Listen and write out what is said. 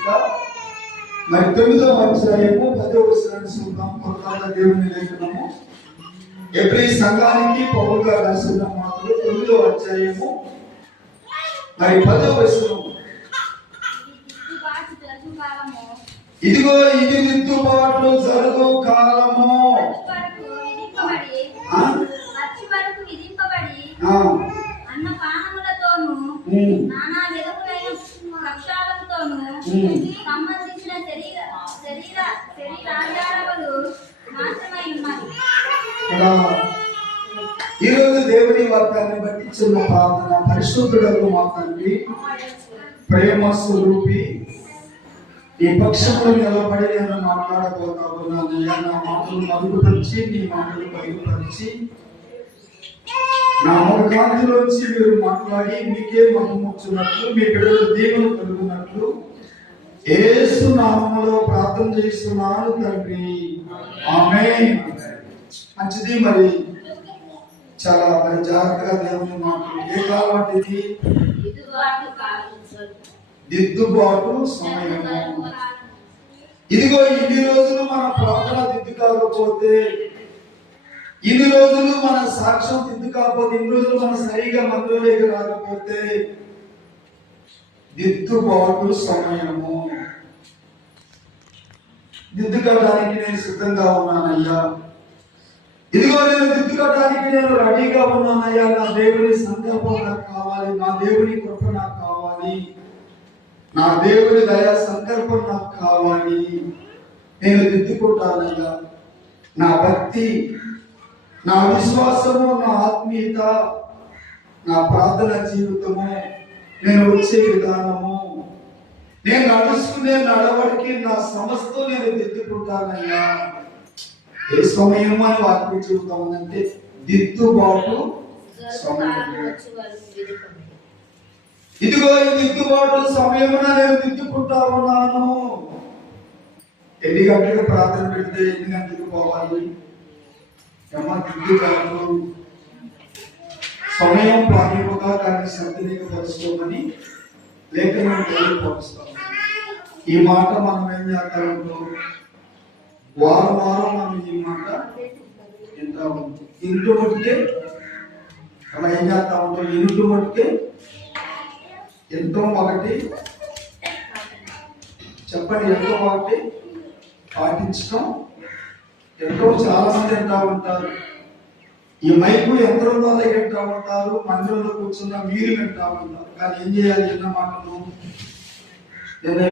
పత్రిక మరి 9వ అధ్యాయము 10వ వచనాన్ని చూద్దాం. కొత్తగా దేవుని లేఖనము ఎబ్రీ సంఘానికి పౌలు గారు రాసిన మాటలు 9వ అధ్యాయము మరి 10వ వచనం. ఇదిగో ఇది దిద్దుబాట్లు జరుగు కాలము, అన్నపానములతోను నానా విధములైన ప్రక్షాళనతోను సంబంధించిన శరీరాచారములు మాత్రమై ఉన్నాయి. ఈరోజు దేవుని వాక్యాన్ని బట్టి చిన్న ప్రార్థన. పరిశుద్ధుడకు మా తండ్రి, ప్రేమ స్వరూపి, ఈ పక్షంలో నిలబడి నేను మాట్లాడబోతా ఉన్నాను. నా మాటలు మరుగుపరిచి నీ మాటలు బయలుపరిచి నా ముఖకాంతిలోంచి మీరు మాట్లాడి మీకే మహిమొచ్చినట్లు, మీ బిడ్డలు దీవెన కలుగునట్లు యేసు నామములో ప్రార్థన చేస్తున్నాను తండ్రి, ఆమేన్. మంచిది. మరి చాలా మరి జాగ్రత్తగా దేవుని మాటలు. ఏ కాలం అంటే ఇది? దిద్దుబాటు సమయము. ఇదిగో ఇన్ని రోజులు మన ప్రార్థన దిద్దు కాకపోతే, ఇన్ని రోజులు మన సాక్ష్యం దిద్దు కాకపోతే, ఇన్ని రోజులు మన సరిగా మందులోకి రాకపోతే దిద్దుబాటు సమయము. దిద్దుకోవడానికి నేను సిద్ధంగా ఉన్నానయ్యా. ఇదిగో నేను దిద్దుకోవడానికి నేను రెడీగా ఉన్నానయ్యా. నా దేవుని సంకల్పం నాకు కావాలి, నా దేవుని కృప నాకు కావాలి, నా దేవుని దయా సంకల్పం నాకు కావాలి. నేను దిద్దుకుంటానయ్యా. నా భక్తి, నా విశ్వాసము, నా ఆత్మీయత, నా ప్రార్థన జీవితము, నేను వచ్చే విధానము, నేను నడుచుకునే నడవడికి, నా సమస్తం నేను దిద్దుకుంటానయ్యా. ఏ సమయం అని వాక్యం చెబుతా ఉందంటే దిద్దుబాటు సమయం. ఇదిగో ఈ దిద్దుబాటు సమయమున నేను దిద్దుకుంటా ఉన్నాను. ఎన్ని గంటలకు ప్రార్థన పెడితే ఎన్ని గంటలకు పోవాలి? దిద్దుబాటు సమయం ప్రారంభంగా దాన్ని సద్వినియోగపరుచుకోమని లేఖనం తెలియపరుస్తాం. ఈ మాట మనం ఏం చేస్తామంటూ వారం వారం మనం ఈ మాట వింటా ఉంటాం. ఇంటి మట్టుకే అలా ఏం చేస్తా ఉంటాం? ఇంటి మట్టుకే ఎంతో ఒకటి చెప్పండి, ఎంతో ఒకటి పాటించడం. ఎంతో చాలా మంది వింటా ఉంటారు. ఈ మైకు యంత్రం ద్వారా వింటా ఉంటారు, మందిరంలో కూర్చున్న మీరు వింటా ఉంటారు. కానీ ఏం చేయాలి? చిన్న మాటలు